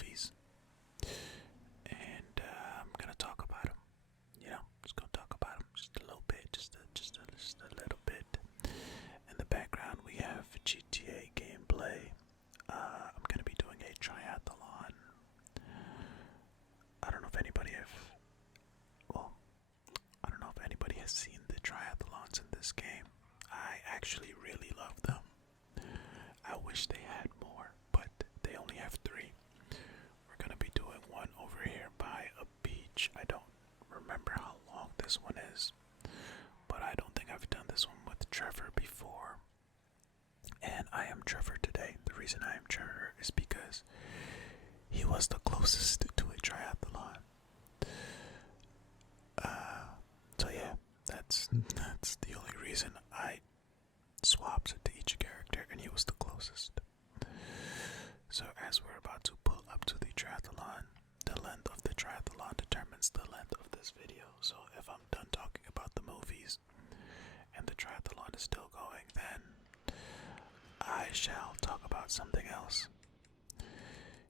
movies, and I'm gonna talk about them. Just gonna talk about them just a little bit, just a little bit. In the background, we have GTA Gameplay. I'm gonna be doing a triathlon. I don't know if anybody I don't know if anybody has seen the triathlons in this game. I actually really love them. I wish they had more, but they only have 3. We're gonna be doing one over here by a beach. I don't remember how long this one is, but I don't think I've done this one with Trevor before. And I am Trevor today. The reason I am Trevor is because he was the closest to a triathlon. So yeah, that's the only reason I swapped to each character, and he was the closest. So as we're about to pull up to the triathlon, the length of the triathlon determines the length of this video. So if I'm done talking about the movies and the triathlon is still going, then I shall talk about something else.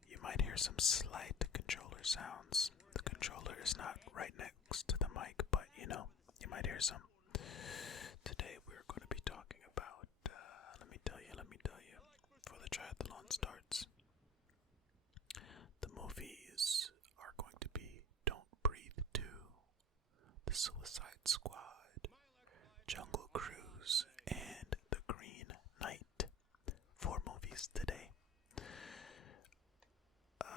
You might hear some slight controller sounds. The controller is not right next to the mic, but you might hear some. Today we're going to be talking about, let me tell you, before the triathlon starts, the movies are going to be Don't Breathe 2, The Suicide Squad, Jungle Cruise, and The Green Knight. 4 movies today.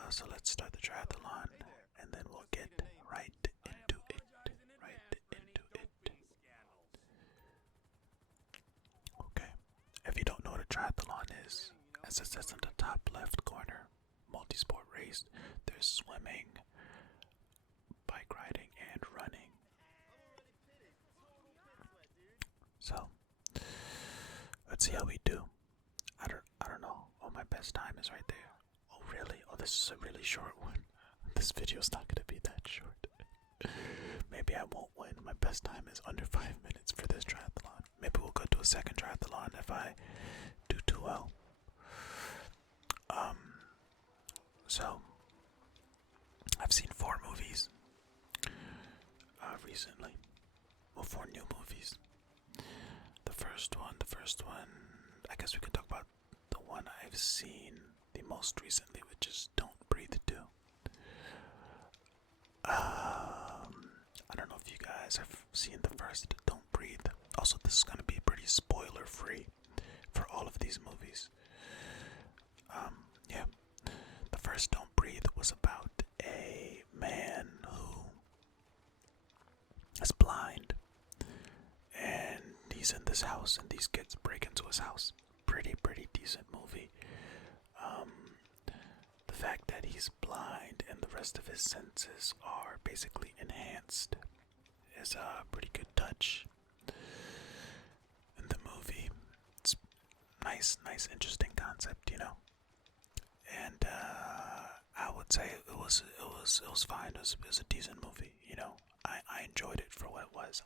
So let's start the triathlon, and then we'll get right into it. Okay. If you don't know what a triathlon is, as it says in the top left corner, multi-sport race, there's swimming, bike riding, and running. So, let's see how we do. I don't know. Oh, my best time is right there. Oh, really? Oh, this is a really short one. This video's not gonna be that short. Maybe I won't win. My best time is under 5 minutes for this triathlon. Maybe we'll go to a second triathlon if I do too well. So I've seen 4 movies recently. Well, 4 new movies. The first one, I guess we can talk about the one I've seen the most recently, which is Don't Breathe 2. I don't know if you guys have seen the first Don't Breathe. Also, this is going to be pretty spoiler free for all of these movies. Yeah. The first Don't Breathe was about a man who is blind, and he's in this house, and these kids break into his house. Pretty decent movie. The fact that he's blind and the rest of his senses are basically enhanced is a pretty good touch in the movie. It's nice, interesting concept, And I would say it was fine. It was a decent movie, I enjoyed it for what it was.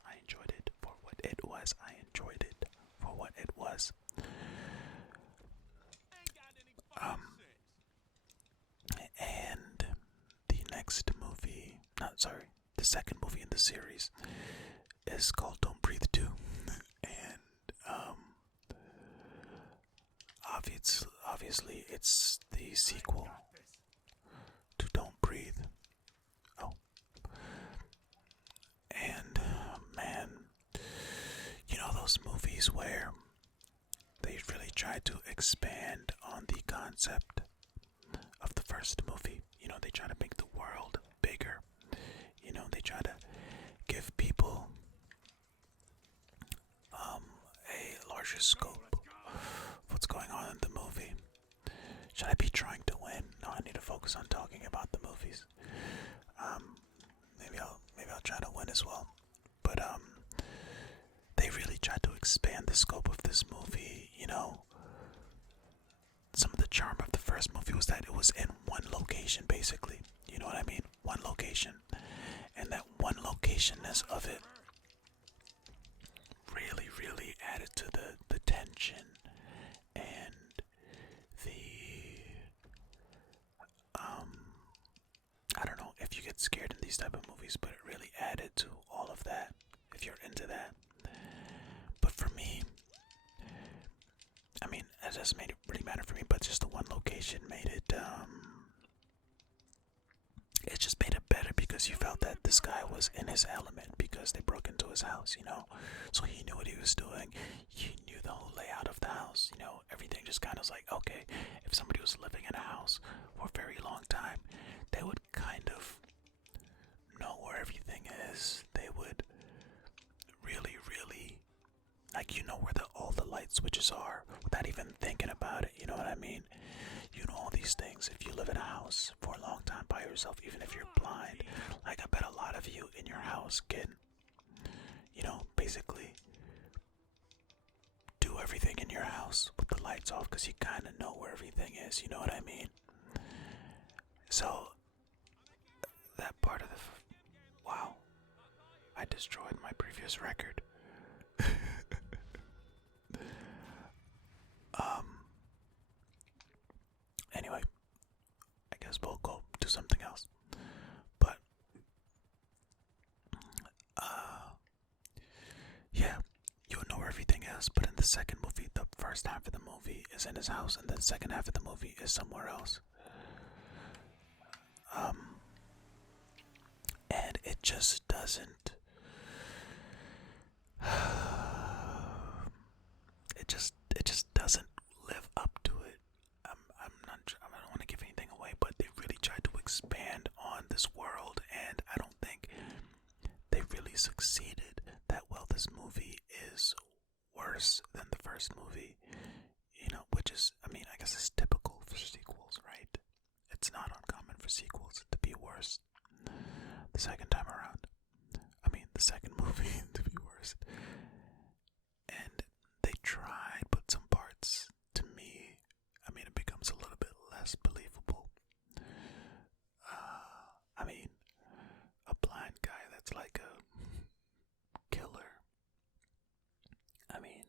And the second movie in the series is called Don't Breathe 2. And obviously it's the sequel to Don't Breathe. Oh. And man, those movies where they really try to expand on the concept of the first movie. They try to make the world bigger. They try to give people a larger scope of what's going on in the movie. Should I be trying to win? No, I need to focus on talking about the movies. Maybe I'll try to win as well. But they really tried to expand the scope of this movie. Some of the charm of the first movie was that it was in one location, basically. You know what I mean? One location. And that one locationness of it really added to the tension and the get scared in these type of movies, but it really added to all of that, if you're into that. But for me, I mean, it doesn't really matter for me, but just the one location made it, it just made it better because you felt that this guy was in his element because they broke into his house, you know? So he knew what he was doing. He knew the whole layout of the house, you know? Everything just kind of was like, okay, if somebody was living in a house for a very long time, they would kind of know where everything is. They would really, really, like, you know where all the light switches are without even thinking about it, you know what I mean? You know all these things if you live in a house for a long time by yourself, even if you're blind. Like, I bet a lot of you in your house can, you know, basically do everything in your house with the lights off because you kind of know where everything is, you know what I mean? So, that part of wow, I destroyed my previous record. Anyway, I guess we'll go do something else. But, yeah, you'll know where everything is. But in the second movie, the first half of the movie is in his house, and the second half of the movie is somewhere else. And it just doesn't. It just doesn't live up to it. I'm not. I don't want to give anything away, but they really tried to expand on this world, and I don't think they really succeeded that well. This movie is worse than the first movie, you know, which is, I mean, I guess it's typical for sequels, right? It's not uncommon for sequels to be worse the second time around. I mean, the second movie to be worse. And they tried, but some parts, to me, I mean, it becomes a little bit less believable. I mean, a blind guy that's like a killer. I mean,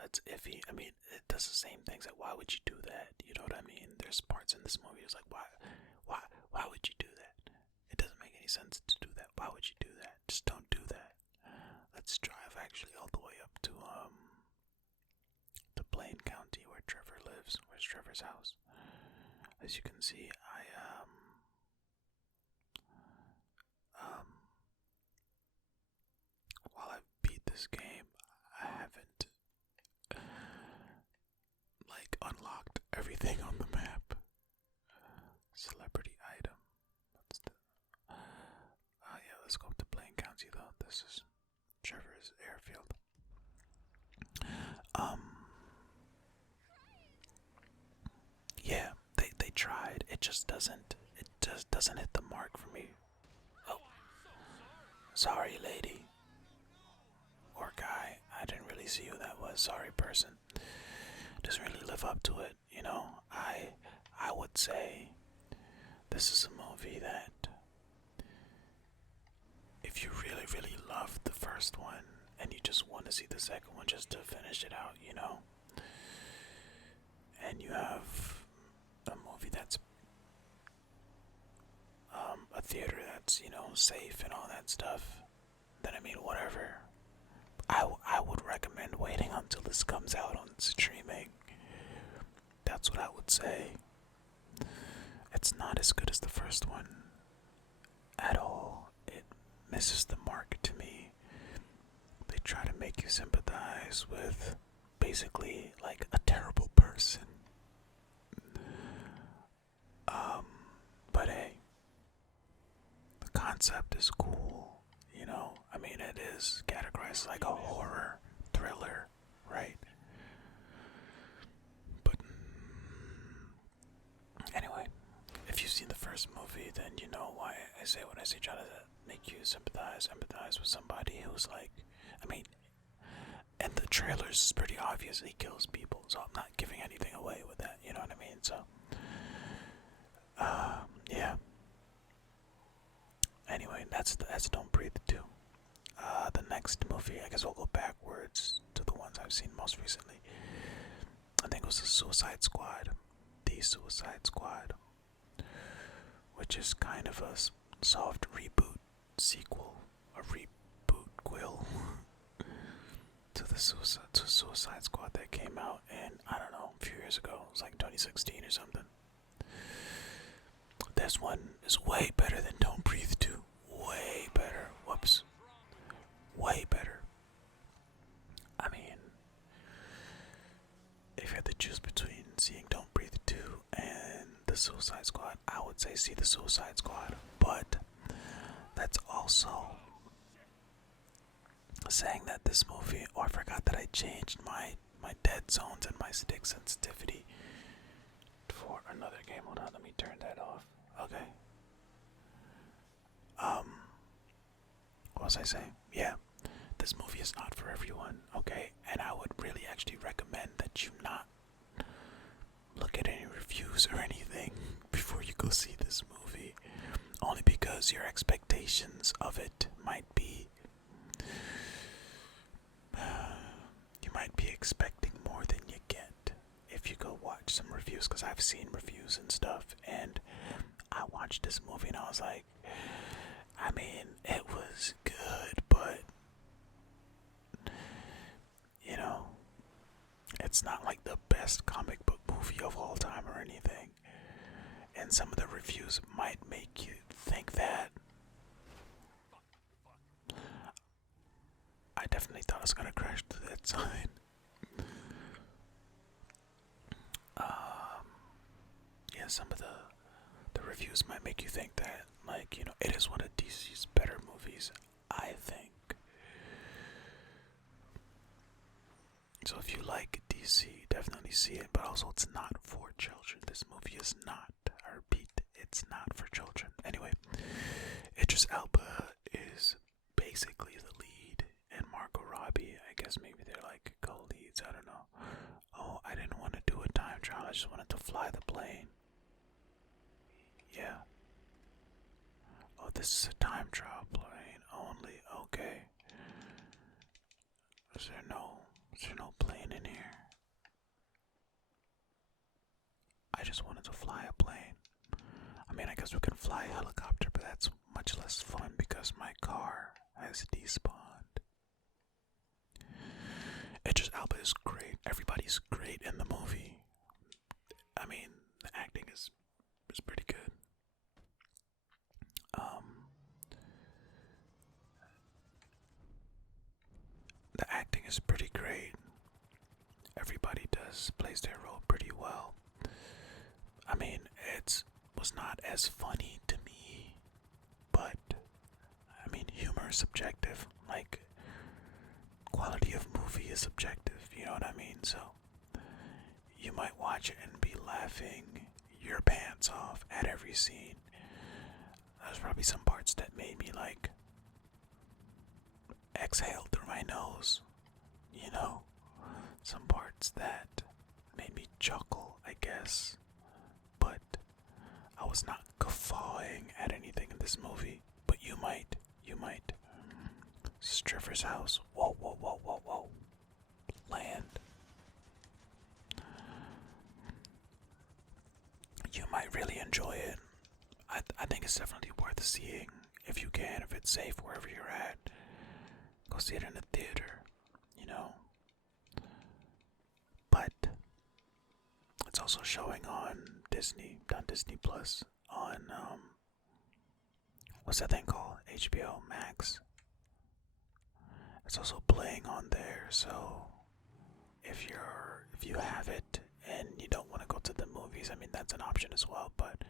that's iffy. I mean, it does the same things. Like, why would you do that? You know what I mean? There's parts in this movie. It's like, why would you do that? It doesn't make any sense to do that. Why would you do that? Just don't do that. Let's drive actually all the way up to Blaine County where Trevor lives. Where's Trevor's house? As you can see, while I beat this game, I haven't like unlocked everything on the map. Celebrity item. Yeah, let's go up to Blaine County though. This is Trevor's airfield. Yeah, they tried. It just doesn't hit the mark for me. Oh, sorry, lady or guy. I didn't really see who that was. Sorry, person. Doesn't really live up to it. You know, I would say this is a movie that if you really, really love the first one and you just want to see the second one just to finish it out, you know, and you have a movie that's a theater that's, you know, safe and all that stuff, then I mean, whatever. I would recommend waiting until this comes out on streaming. That's what I would say. It's not as good as the first one at all. It misses the mark to me. They try to make you sympathize with basically like a terrible person. But hey, the concept is cool, you know. I mean, it is categorized like a horror thriller, right? But anyway, if you've seen the first movie, then you know why I say what I say, try to make you empathize with somebody who's like, I mean, and the trailers is pretty obvious he kills people, so I'm not giving anything away with that, you know what I mean? So, yeah. Anyway, that's Don't Breathe 2. The next movie, I guess we'll go backwards to the ones I've seen most recently. I think it was The Suicide Squad. which is kind of a soft reboot sequel, a reboot quill to the Suicide Squad that came out in, I don't know, a few years ago. It was like 2016 or something. This one is way better than Don't Breathe 2. Way better. Whoops. Way better. I mean, if you had to choose between seeing Don't Breathe 2 and the Suicide Squad, I would say see the Suicide Squad. But that's also saying that this movie, I forgot that I changed my dead zones and my stick sensitivity for another game. Hold on, let me turn that off. Okay. What was I saying? Yeah, this movie is not for everyone, okay? And I would really actually recommend that you not look at any reviews or anything before you go see this movie. Only because your expectations of it might be... you might be expecting more than you get if you go watch some reviews, because I've seen reviews and stuff, and I watched this movie and I was like, I mean, it was good, but you know, it's not like the best comic book movie of all time or anything. And some of the reviews might make you think that. I definitely thought I was gonna crash through that sign. Yeah, some of the reviews might make you think that, like, you know, it is one of DC's better movies, I think. So if you like DC, definitely see it, but also it's not for children. This movie is not. I repeat, it's not for children. Anyway, Idris Elba is basically the lead, and Margot Robbie, I guess maybe they're like co-leads, I don't know. Oh, I didn't want to do a time trial, I just wanted to fly the plane. Yeah. Oh, this is a time trial plane only. Okay. Is there no plane in here? I just wanted to fly a plane. I mean, I guess we can fly a helicopter, but that's much less fun because my car has despawned. Idris Elba is great. Everybody's great in the movie. I mean, the acting is pretty good. The acting is pretty great. Everybody plays their role pretty well. I mean, it was not as funny to me, but I mean, humor is subjective. Like, quality of movie is subjective. You know what I mean? So you might watch it and be laughing your pants off at every scene. There's probably some parts that made me like exhale through my nose, you know, some parts that made me chuckle, I guess, but I was not guffawing at anything in this movie. But you might. Striffer's house, whoa, land. You might really enjoy it. I think it's definitely worth seeing if you can, if it's safe wherever you're at. Go see it in a theater, you know. But it's also showing on Disney Plus, on what's that thing called? HBO Max. It's also playing on there, so if you have it and you don't want to go to the movies, I mean, that's an option as well, but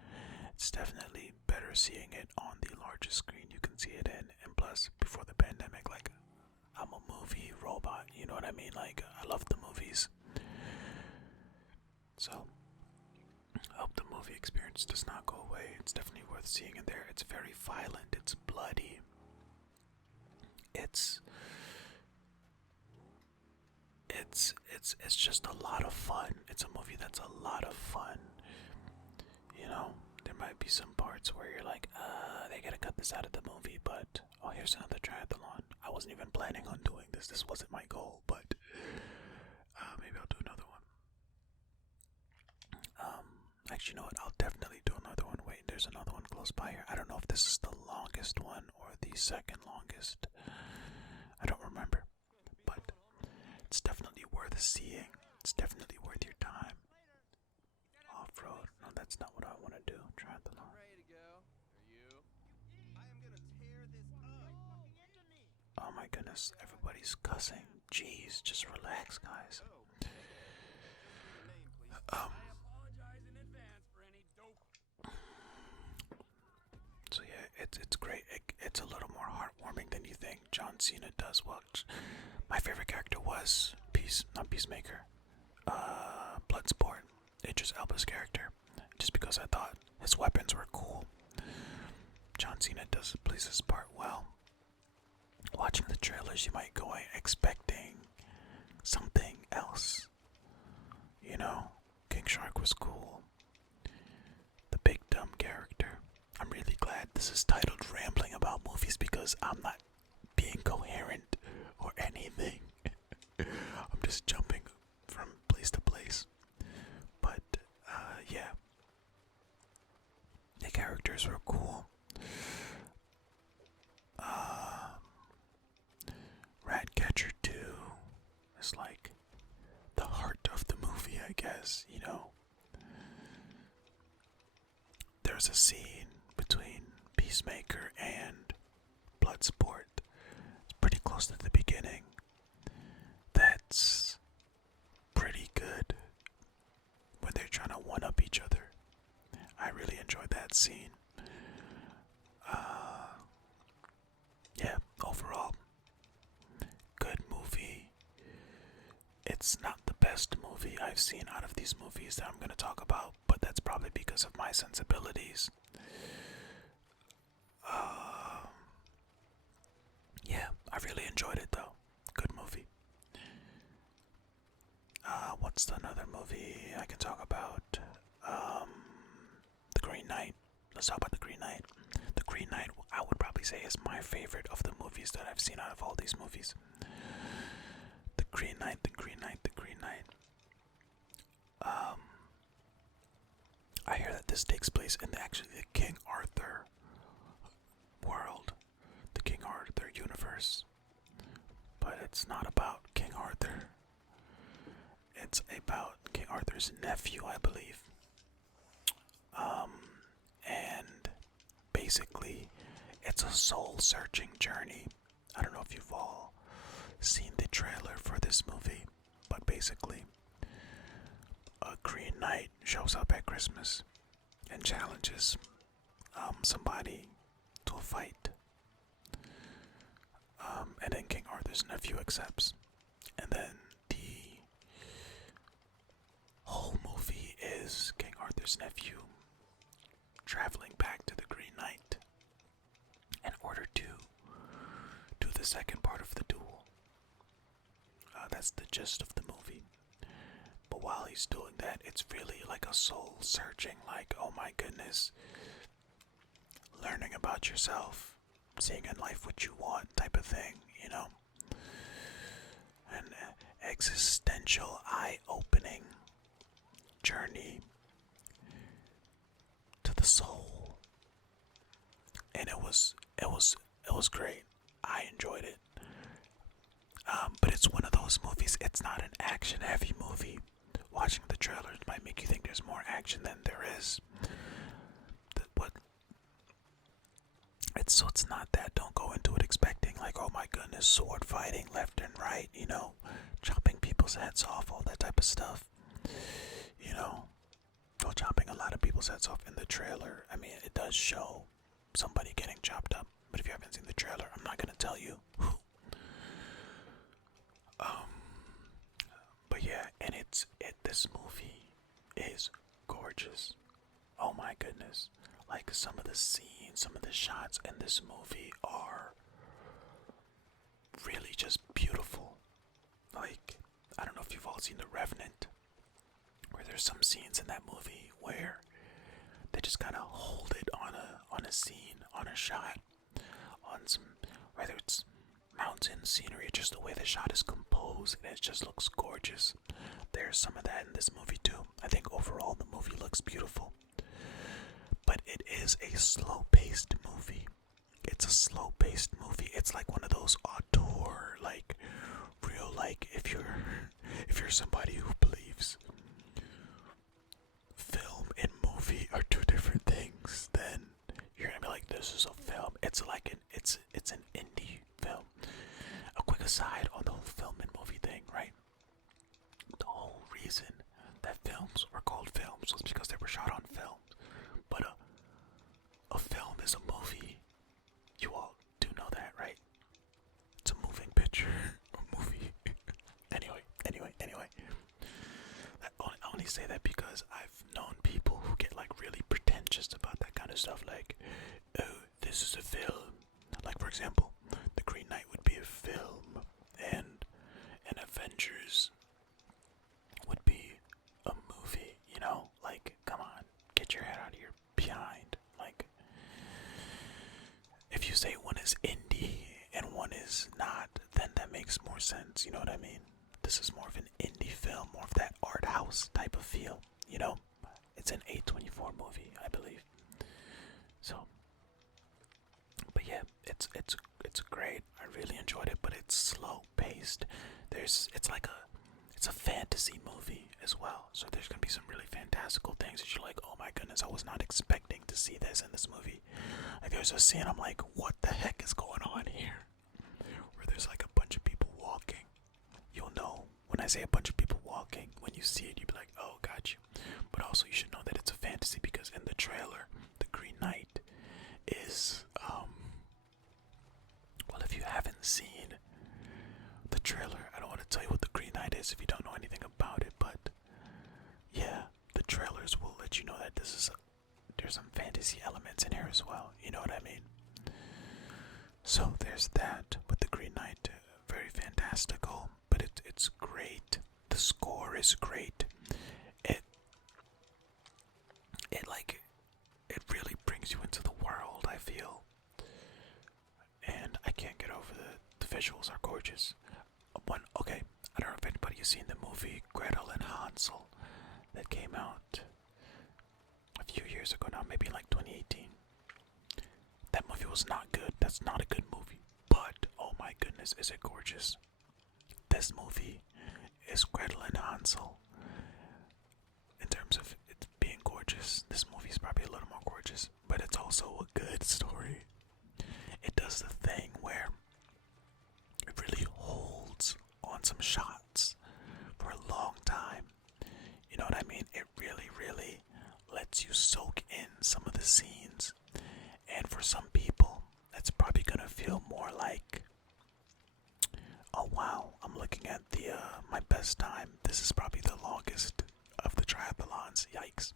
it's definitely better seeing it on the largest screen you can see it in. And plus, before the pandemic, like, I'm a movie robot, you know what I mean? Like, I love the movies. So, I hope the movie experience does not go away. It's definitely worth seeing in there. It's very violent, it's bloody. It's just a lot of fun. It's a movie that's a lot of fun. You know, there might be some parts where you're like, they gotta cut this out of the movie, but oh, here's another triathlon. I wasn't even planning on doing this. This wasn't my goal, but maybe I'll do another one. Actually, you know what? I'll definitely do another one. wait, there's another one close by here. I don't know if this is the longest one or the second longest. I don't remember. But it's definitely worth seeing. It's definitely worth your time. Off-road. No, that's not what I want to do. Triathlon. Oh my goodness, everybody's cussing. Jeez, just relax, guys. So yeah, it's great. It's a little more heartwarming than you think. John Cena does well. My favorite character was not Peacemaker. Bloodsport. Idris Elba's character. Just because I thought his weapons were cool. John Cena plays his part well. Watching the trailers, you might go in expecting something else. You know, King Shark was cool. The big dumb character. I'm really glad this is titled Rambling About Movies because I'm not being coherent or anything. I'm just jumping from place to place. But, yeah. The characters were cool. Ratcatcher 2 is like the heart of the movie, I guess, you know. There's a scene between Peacemaker and Bloodsport. It's pretty close to the beginning. That's pretty good when they're trying to one-up each other. I really enjoyed that scene. Yeah, overall, good movie. It's not the best movie I've seen out of these movies that I'm going to talk about, but that's probably because of my sensibilities. Yeah, I really enjoyed it though. Good movie. What's another movie I can talk about? The Green Knight. Let's talk about The Green Knight. The Green Knight, I would probably say, is my favorite of the movies that I've seen out of all these movies. The Green Knight, The Green Knight, The Green Knight. I hear that this takes place in actually the King Arthur world, the King Arthur universe. But it's not about King Arthur. It's about King Arthur's nephew, I believe. And basically, it's a soul-searching journey. I don't know if you've all seen the trailer for this movie, but basically, a Green Knight shows up at Christmas and challenges somebody to a fight. And then King Arthur's nephew accepts. And then the whole movie is King Arthur's nephew traveling back to the Green Knight in order to do the second part of the duel. That's the gist of the movie. But while he's doing that, it's really like a soul searching, like, oh my goodness, learning about yourself, seeing in life what you want type of thing, you know. An existential, eye-opening journey to the soul. And it was great. I enjoyed it. But it's one of those movies, it's not an action-heavy movie. Watching the trailers might make you think there's more action than there is. So it's not that. Don't go into it expecting like, oh my goodness, sword fighting left and right, you know, chopping people's heads off, all that type of stuff. You know, well, chopping a lot of people's heads off in the trailer. I mean, it does show somebody getting chopped up, but if you haven't seen the trailer, I'm not gonna tell you who. But yeah, and this movie is gorgeous. Oh my goodness. Like some of the scenes, some of the shots in this movie are really just beautiful. Like, I don't know if you've all seen The Revenant, where there's some scenes in that movie where they just kind of hold it on a scene, on a shot, on some, whether it's mountain scenery, just the way the shot is composed, and it just looks gorgeous. There's some of that in this movie too. I think overall the movie looks beautiful, but it is a slow-paced movie. It's a slow-paced movie. It's like one of those auteur, like real, like if you're somebody who believes film and movie are two different things, then you're gonna be like, this is a film. It's like it's an indie film. A quick aside on the whole film and movie thing, right? The whole reason that films were called films was because they were shot on film. But a film is a movie. You all do know that, right? It's a moving picture. A movie. Anyway. I only say that because I've known people who get like really pretentious about that kind of stuff. Like, oh, this is a film. Like, for example, The Green Knight would be a film, and Avengers would be a movie. You know, like, come on, get your head out of your behind. Like, if you say one is indie and one is not, then that makes more sense. You know what I mean? This is more of an indie film, more of that art house type of feel. You know, it's an A24 movie, I believe. So, but yeah, it's great. I really enjoyed it, but it's slow paced. It's a fantasy movie as well. So there's gonna be some really fantastical things that you're like, oh my goodness, I was not expecting to see this in this movie. Like there's a scene I'm like, what the heck is going on here? Where there's like a bunch of people walking. You'll know when I say a bunch of people walking. When you see it, you'll be like, oh, got you. But also you should know that it's a fantasy because in the trailer, the Green Knight is, well, if you haven't seen the trailer, I don't want to tell you what the Green Knight is if you don't know anything about it, but yeah, the trailers will let you know that there's some fantasy elements in here as well, you know what I mean? So there's that with the Green Knight, very fantastical, but it's great. The score is great. It really brings you into the world, I feel. And I can't get over the visuals are gorgeous. Okay, I don't know if anybody has seen the movie Gretel and Hansel that came out a few years ago now, maybe like 2018. That movie was not good. That's not a good movie. But, oh my goodness, is it gorgeous. This movie is Gretel and Hansel. In terms of it being gorgeous, this movie is probably a little more gorgeous, but it's also a good story. It does the thing where it really holds on some shots for a long time. You know what I mean? It really, really lets you soak in some of the scenes. And for some people, that's probably gonna feel more like, oh wow, I'm looking at my best time. This is probably the longest of the triathlons. Yikes.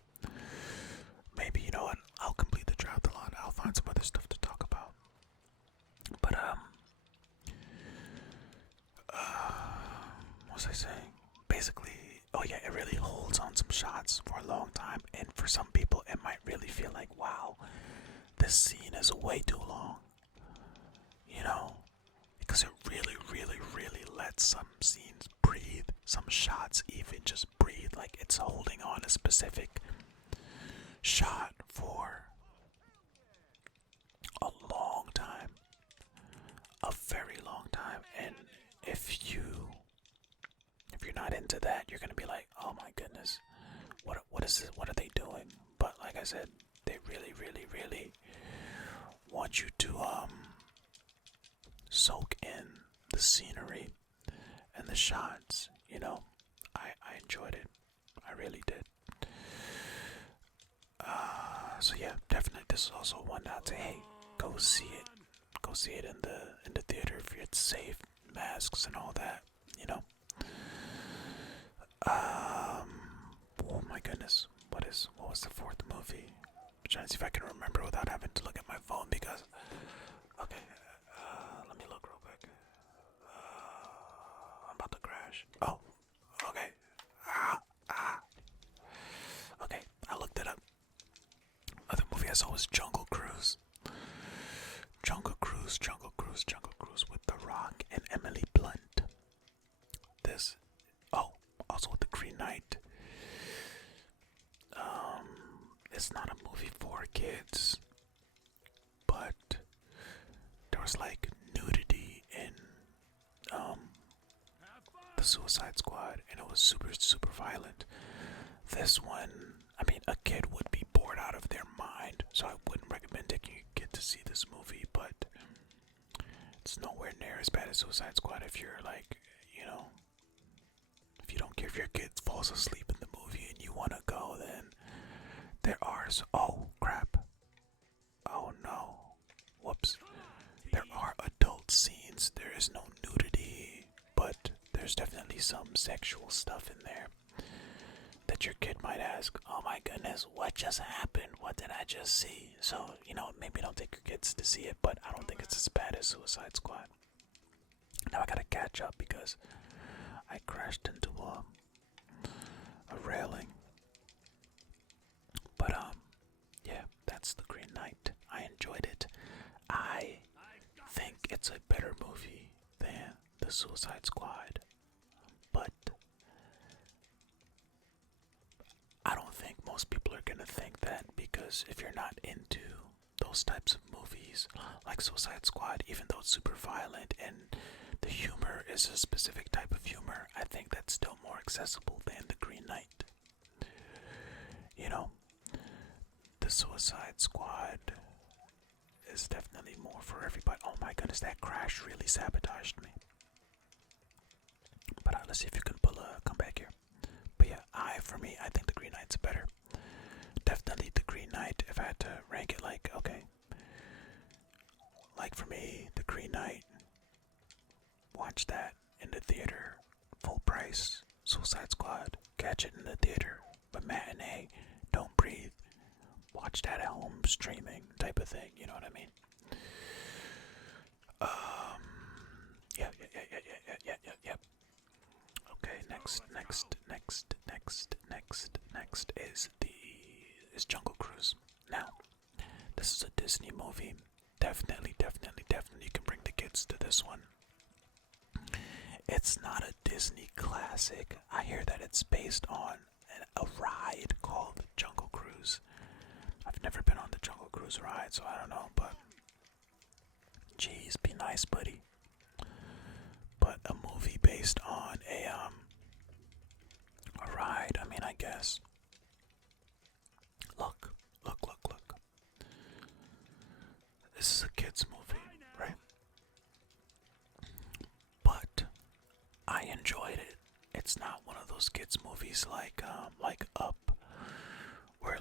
Maybe, you know what? I'll complete the triathlon. I'll find some other stuff to talk about. But what was I saying? Basically, oh yeah, it really holds on some shots for a long time. And for some people, it might really feel like, wow, this scene is way too long. You know? Because it really, really, really lets some scenes breathe. Some shots even just breathe. Like it's holding on a specific shot for a long time. A very long time. And if you're not into that, you're gonna be like, oh my goodness, what is this? What are they doing? But like I said, they really, really, really want you to soak in the scenery and the shots. You know, I enjoyed it. I really did. So yeah, definitely this is also one that I'd say, hey, go see it. Go see it in the theater if it's safe, masks and all that, you know. Oh my goodness. What was the fourth movie? I'm trying to see if I can remember without having to look at my phone because okay, let me look real quick. I'm about to crash. Oh, okay. Okay, I looked it up. Other movie I saw was Jungle Cruise. Jungle Cruise with The Rock and Emily Blunt. Also with The Green Knight. it's not a movie for kids, but there was like nudity in the Suicide Squad, and it was super, super violent. This one, I mean, a kid would be bored out of their mind, so I wouldn't recommend taking a kid to see this movie, but it's nowhere near as bad as Suicide Squad if you're like, if you don't care if your kid falls asleep in the movie and you want to go, then there are, oh crap, oh no, whoops, there are adult scenes. There is no nudity, but there's definitely some sexual stuff in there that your kid might ask, oh my goodness, what just happened? What did I just see? So, maybe don't take your kids to see it, but I don't think it's as bad as Suicide Squad. Now I gotta catch up because I crashed into a railing. But, yeah, that's The Green Knight. I enjoyed it. I think it's a better movie than The Suicide Squad, but I don't think most people are gonna think that, because if you're not into those types of movies like Suicide Squad, even though it's super violent and the humor is a specific type of humor, I think that's still more accessible than The Green Knight. The Suicide Squad is definitely more for everybody. Oh my goodness, that crash really sabotaged me. But let's see if you can come back here. But yeah, for me, I think The Green Knight's better. Definitely The Green Knight, if I had to rank it, like for me, The Green Knight, watch that in the theater, full price. Suicide Squad, catch it in the theater, but matinee, don't breathe. Watch that at home streaming type of thing, you know what I mean? Yeah. Okay, next is Jungle Cruise. Now, this is a Disney movie. Definitely you can bring the kids to this one. It's not a Disney classic. I hear that it's based on a ride called Jungle Cruise. I've never been on the Jungle Cruise ride, so I don't know, but geez, be nice, buddy. But a movie based on a ride, I mean, I guess. Look. This is a kids movie, right? But I enjoyed it. It's not one of those kids movies like Up, where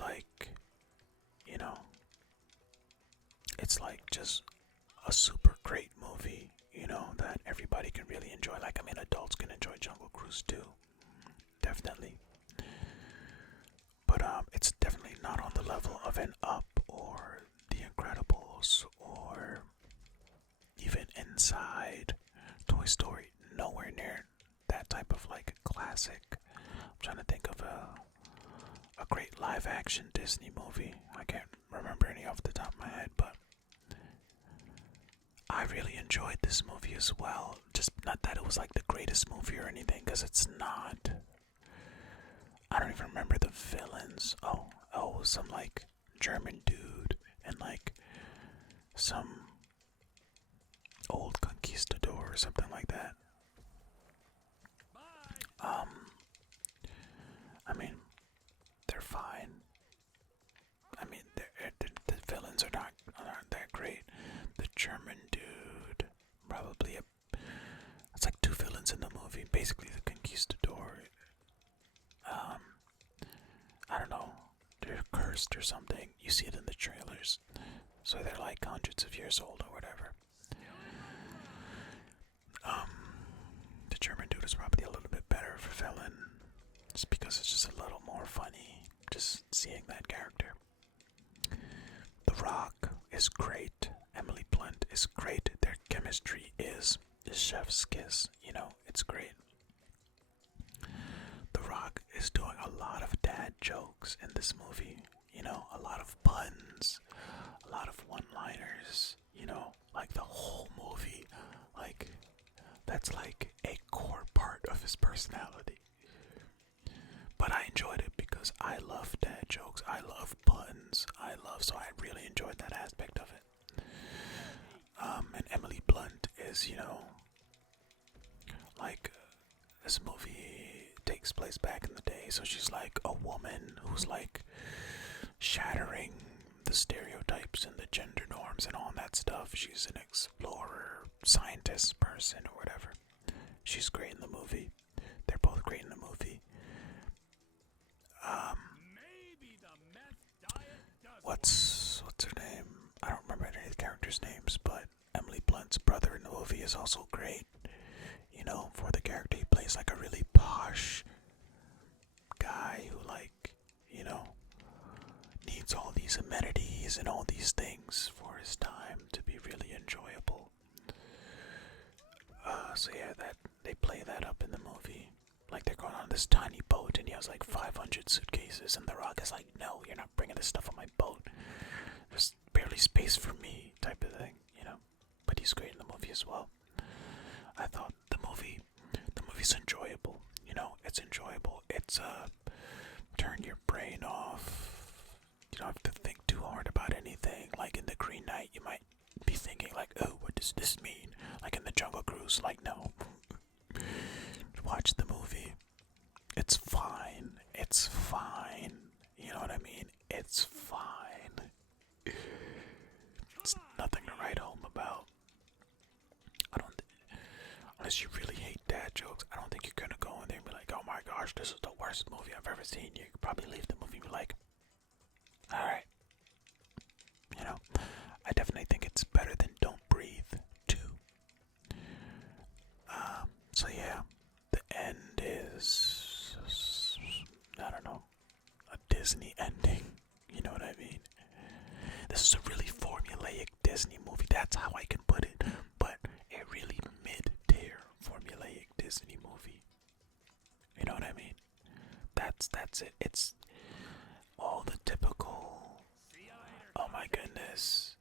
it's like just a super great movie, that everybody can really enjoy. Like, I mean, adults can enjoy Jungle Cruise too, definitely. But it's definitely not on the level of an Up or The Incredibles or even Inside, Toy Story. Nowhere near that type of classic. I'm trying to think of a great live action Disney movie. I can't remember any off the top of my head, but I really enjoyed this movie as well. Just not that it was like the greatest movie or anything, because it's not. I don't even remember the villains. Oh, some German dude and some old conquistador or something like that. I mean, they're fine. I mean, the villains aren't that great. The German dude, probably it's like two villains in the movie. Basically, the conquistador. I don't know. They're cursed or something. You see it in the trailers, so they're like hundreds of years old or whatever. The German dude is probably a little bit better for villain, just because it's just a little more funny, just seeing that character. The Rock is great. Emily Blunt is great. Their chemistry is chef's kiss. It's great. The Rock is doing a lot of dad jokes in this movie. A lot of puns, a lot of one-liners. Like the whole movie, that's a core part of his personality. But I enjoyed it because I love dad bad jokes. I love puns. So I really enjoyed that aspect of it. And Emily Blunt is, like, this movie takes place back in the day, so she's like a woman who's like shattering the stereotypes and the gender norms and all that stuff. She's an explorer, scientist person, or whatever. She's great in the movie. They're both great in the movie. What's her name? I don't remember any of the characters' names, but Emily Blunt's brother in the movie is also great. For the character he plays, like a really posh guy who, like, needs all these amenities and all these things for his time to be really enjoyable. So yeah, that they play that up in the movie. Like, they're going on this tiny boat and he has like 500 suitcases, and The Rock is like, no, you're not bringing this stuff on my boat. There's barely space for me, type of thing, But he's great in the movie as well. I thought the movie's enjoyable, it's enjoyable. It's turn your brain off. You don't have to think too hard about anything. Like in The Green Knight, you might be thinking like, oh, what does this mean? Like in The Jungle Cruise, like, no. Watch the movie. It's fine. It's fine. You know what I mean? It's fine. It's nothing to write home about. Unless you really hate dad jokes, I don't think you're gonna go in there and be like, oh my gosh, this is the worst movie I've ever seen. You could probably leave the movie and be like, alright. I definitely think it's better than Don't Breathe, too. So yeah, the end is, I don't know, a Disney ending. You know what I mean? This is a really formulaic Disney movie. That's how I can put it. But a really mid-tier formulaic Disney movie. You know what I mean? That's it. It's all the typical, oh my goodness,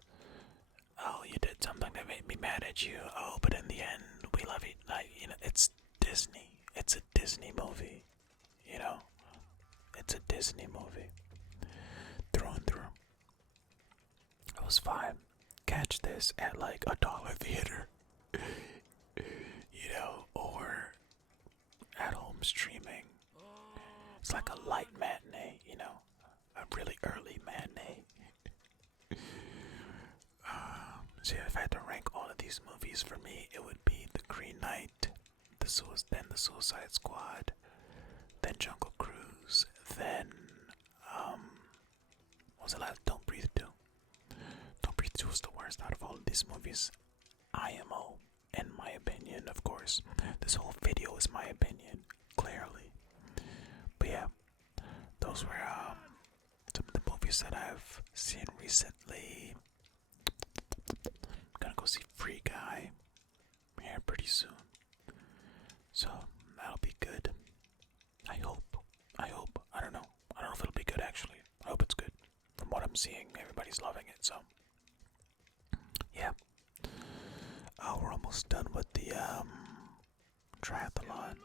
oh, you did something that made me mad at you, oh, but in the end, we love you. Like, it's Disney. It's a Disney movie. It's a Disney movie. Through and through. It was fine. Catch this at like $1 theater. Or at home streaming. It's like a light matinee, a really early matinee. So if I had to rank all of these movies, for me, it would be The Green Knight, then The Suicide Squad, then Jungle Cruise, then, what was the last? Don't Breathe 2. Don't Breathe 2 was the worst out of all of these movies. IMO, in my opinion, of course. This whole video is my opinion, clearly. But yeah, those were some of the movies that I've seen recently. I'm gonna go see Free Guy here pretty soon. So that'll be good. I hope. I don't know. I don't know if it'll be good actually. I hope it's good. From what I'm seeing, everybody's loving it, so yeah. We're almost done with the triathlon.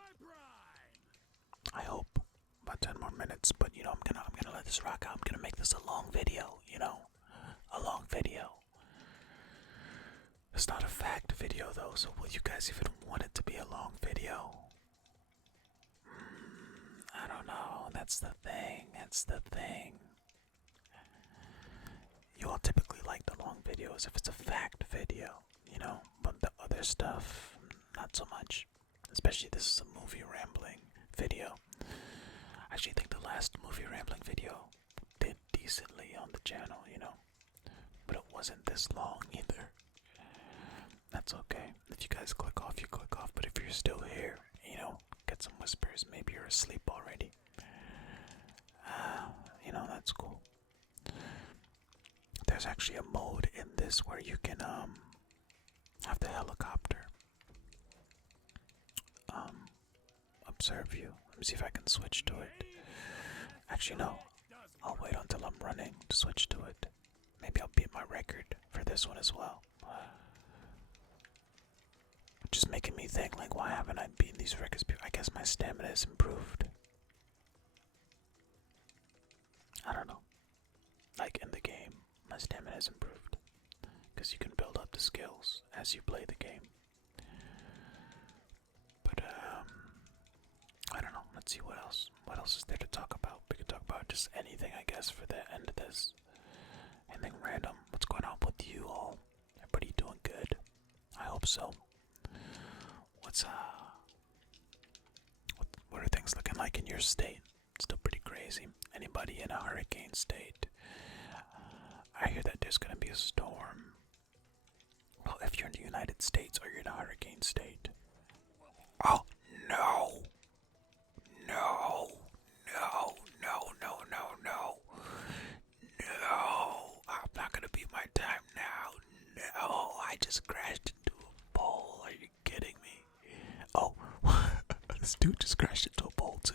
I hope about 10 more minutes, but I'm gonna let this rock out. I'm gonna make this a long video, a long video. It's not a fact video though, so will you guys even want it to be a long video? I don't know. That's the thing. You all typically like the long videos if it's a fact video, but the other stuff, not so much. Especially this is a movie rambling video. I actually think the last movie rambling video did decently on the channel, but it wasn't this long either. That's okay. If you guys click off, you click off, but if you're still here, get some whispers, maybe you're asleep already. That's cool. There's actually a mode in this where you can have the helicopter observe you. Let me see if I can switch to it. Actually, no. I'll wait until I'm running to switch to it. Maybe I'll beat my record for this one as well. Just making me think, like, why haven't I beaten these records before? I guess my stamina has improved. I don't know. Like in the game, my stamina has improved. Because you can build up the skills as you play the game. But, I don't know. Let's see what else. What else is there to talk about? We could talk about just anything, I guess, for the end of this. Anything random. What's going on with you all? Everybody doing good? I hope so. What are things looking like in your state? Still pretty crazy. Anybody in a hurricane state? I hear that there's gonna be a storm. Well, if you're in the United States or you're in a hurricane state. Oh, no. No. No, no, no, no, no. No. I'm not gonna beat my time now. No, I just crashed into a pole. Are you kidding me? Oh, this dude just crashed into a pole too.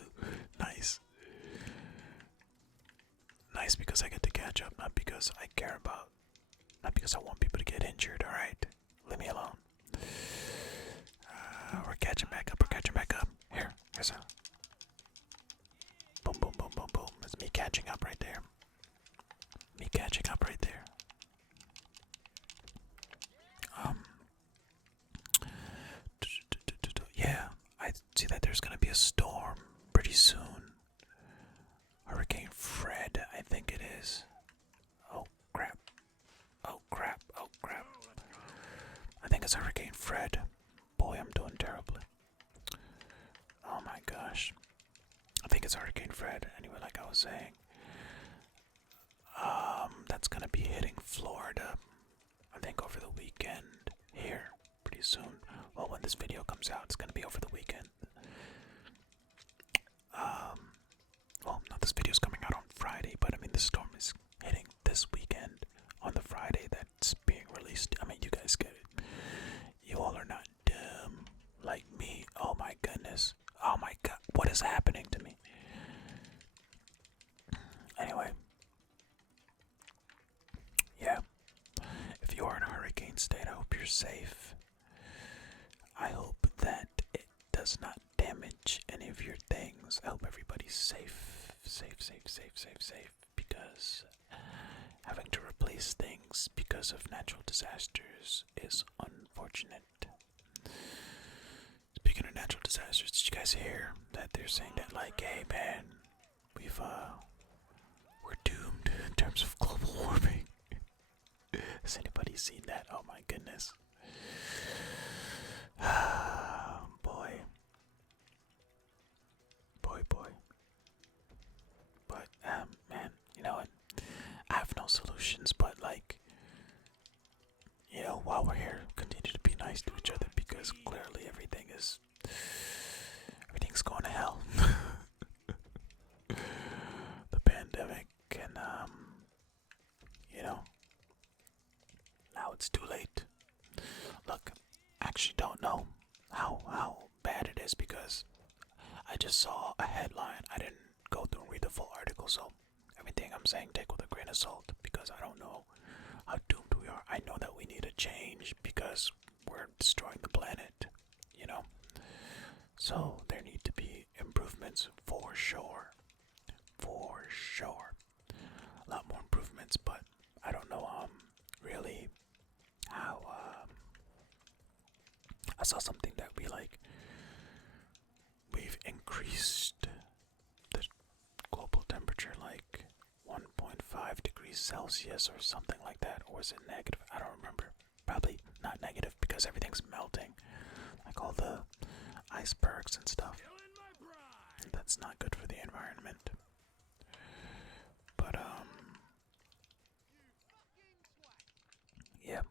Nice. Nice because I get to catch up, not because I care about, not because I want people to get injured, alright? Leave me alone. We're catching back up, Here's a boom, boom, boom, boom, boom. That's me catching up right there. Yeah, I see that there's gonna be a storm pretty soon. Hurricane Fred, I think it is. Oh crap. I think it's Hurricane Fred. Boy, I'm doing terribly. Oh my gosh. I think it's Hurricane Fred. Anyway, like I was saying. That's gonna be hitting Florida. I think over the weekend. Here, pretty soon. Well, when this video comes out, it's gonna be over the weekend. Well, not this video's coming out on Friday, but I mean the storm is hitting this weekend on the Friday that's being released. I mean, you guys get it. You all are not dumb like me. Oh my goodness. Oh my god. What is happening to me? Anyway. Yeah. If you are in a hurricane state, I hope you're safe. I hope that it does not damage any of your things. I hope everybody's safe. Safe. Because having to replace things because of natural disasters is unfortunate. Speaking of natural disasters, did you guys hear that they're saying that, like, hey man, we're doomed in terms of global warming? Has anybody seen that? Oh my goodness. Boy. But, man, you know what? I have no solutions, but, like, you know, while we're here, continue to be nice to each other because clearly everything's going to hell. The pandemic and, you know, now it's too late. Look, I actually don't know how bad it is because I just saw a headline. I didn't go through and read the full article, so everything I'm saying take with a grain of salt because I don't know how doomed we are. I know that we need a change because we're destroying the planet, you know. So there need to be improvements for sure. A lot more improvements, but I don't know really how I saw something that we've increased the global temperature like 1.5 degrees Celsius or something like that, or is it negative? I don't remember. Probably not negative because everything's melting, like all the icebergs and stuff. That's not good for the environment. But yeah.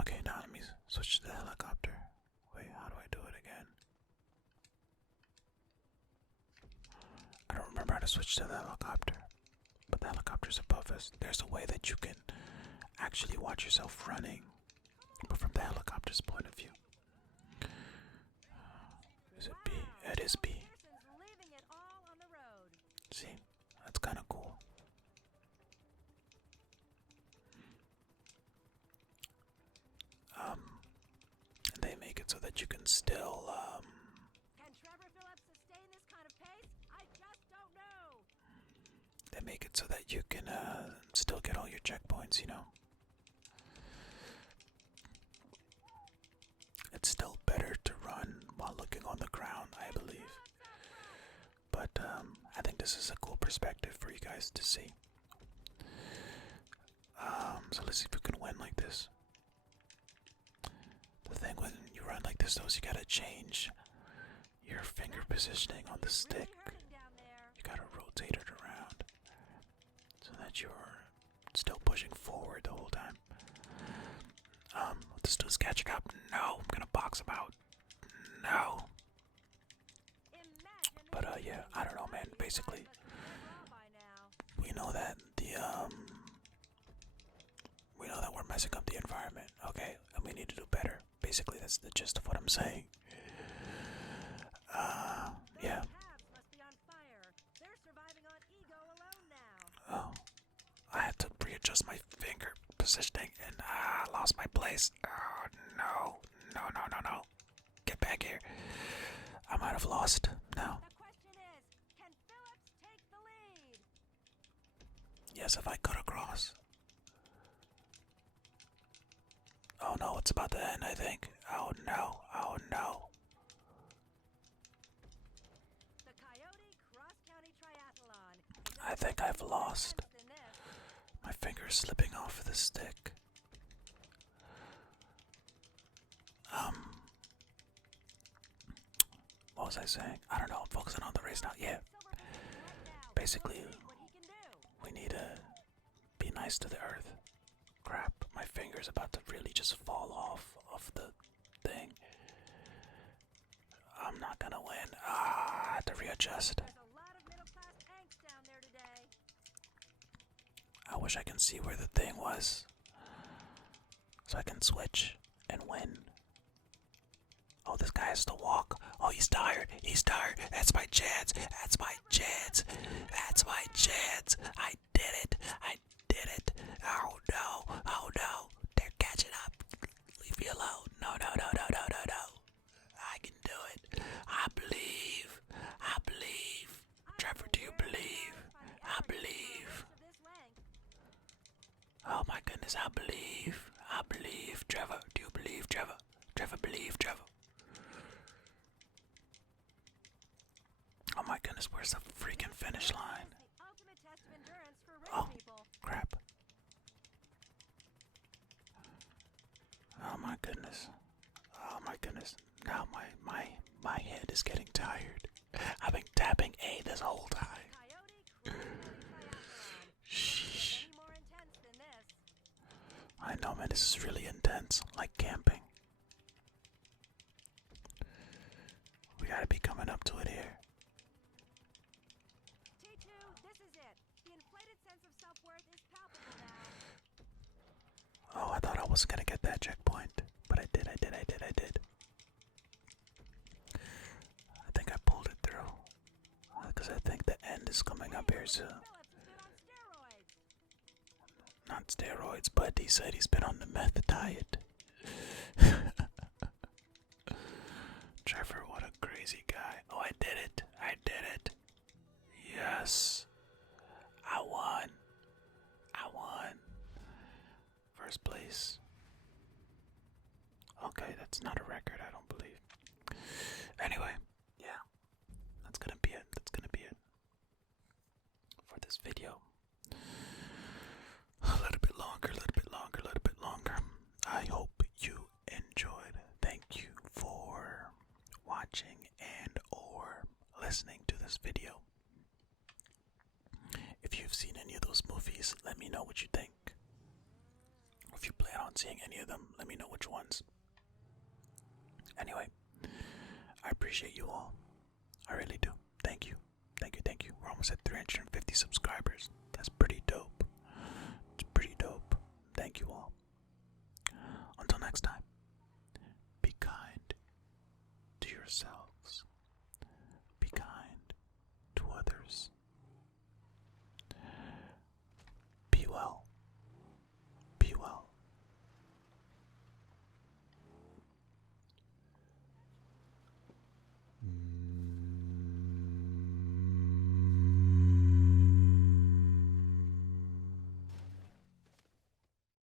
Okay, now let me switch to the helicopter. Wait, how do I do it again? I don't remember how to switch to the helicopter. But the helicopter's above us. There's a way that you can actually watch yourself running, but from the helicopter's point of view. Is it B? It is B. See? That's kind of cool. And they make it so that you can still, Can Trevor Phillips sustain this kind of pace? I just don't know. They make it so that you can still get all your checkpoints, you know. It's still better to run while looking on the ground, I believe. But I think this is a cool perspective for you guys to see. So let's see if we can win like this. The thing when you run like this though is you gotta change your finger positioning on the stick. You gotta rotate it around so that you're still pushing forward the whole time. This dude's catching up. No, I'm gonna box him out. No. But yeah, I don't know, man. Basically, we know that we know that we're messing up the environment, okay? And we need to do better. Basically, that's the gist of what I'm saying. Yeah. Oh, I had to readjust my finger positioning and I lost my place. Oh no, no. Get back here. I might have lost now. Yes, if I cut across. Oh no, it's about to end, I think. Oh no, oh no. I think I've lost. My finger's slipping off the stick. What was I saying? I don't know, I'm focusing on the race now. Yeah. Basically, we need to be nice to the earth. Crap, my finger's about to really just fall off of the thing. I'm not gonna win. I have to readjust. I wish I can see where the thing was so I can switch and win. Oh, this guy has to walk. Oh, he's tired. He's tired. That's my chance. That's my chance. That's my chance. I did it. I did it. Oh no. Oh no. They're catching up. Leave me alone. No. I can do it. I believe. I believe. Trevor, do you believe? I believe. Oh my goodness, I believe. I believe. Trevor, do you believe, Trevor? Trevor, believe, Trevor. Oh my goodness, where's the freaking finish line? Oh, crap. Oh my goodness. Oh my goodness. Now my head is getting tired. I've been tapping A this whole time. Sheesh. I know, man, this is really intense, like camping. We gotta be coming up to it here. Oh, I thought I wasn't gonna get that checkpoint, but I did. I think I pulled it through, because I think the end is coming up here soon. Not steroids, but he said he's been on the meth diet. Trevor, what a crazy guy. Oh, I did it. Yes. I won. First place. Okay, that's not a record, I don't believe. Anyway, yeah. That's gonna be it. For this video. A little bit longer. I hope you enjoyed. Thank you for watching and or listening to this video. If you've seen any of those movies, let me know what you think. If you plan on seeing any of them, let me know which ones. Anyway, I appreciate you all. I really do. Thank you. We're almost at 350 subscribers. That's pretty dope. It's pretty dope. Thank you all. Until next time, be kind to yourselves. Be kind to others. Be well.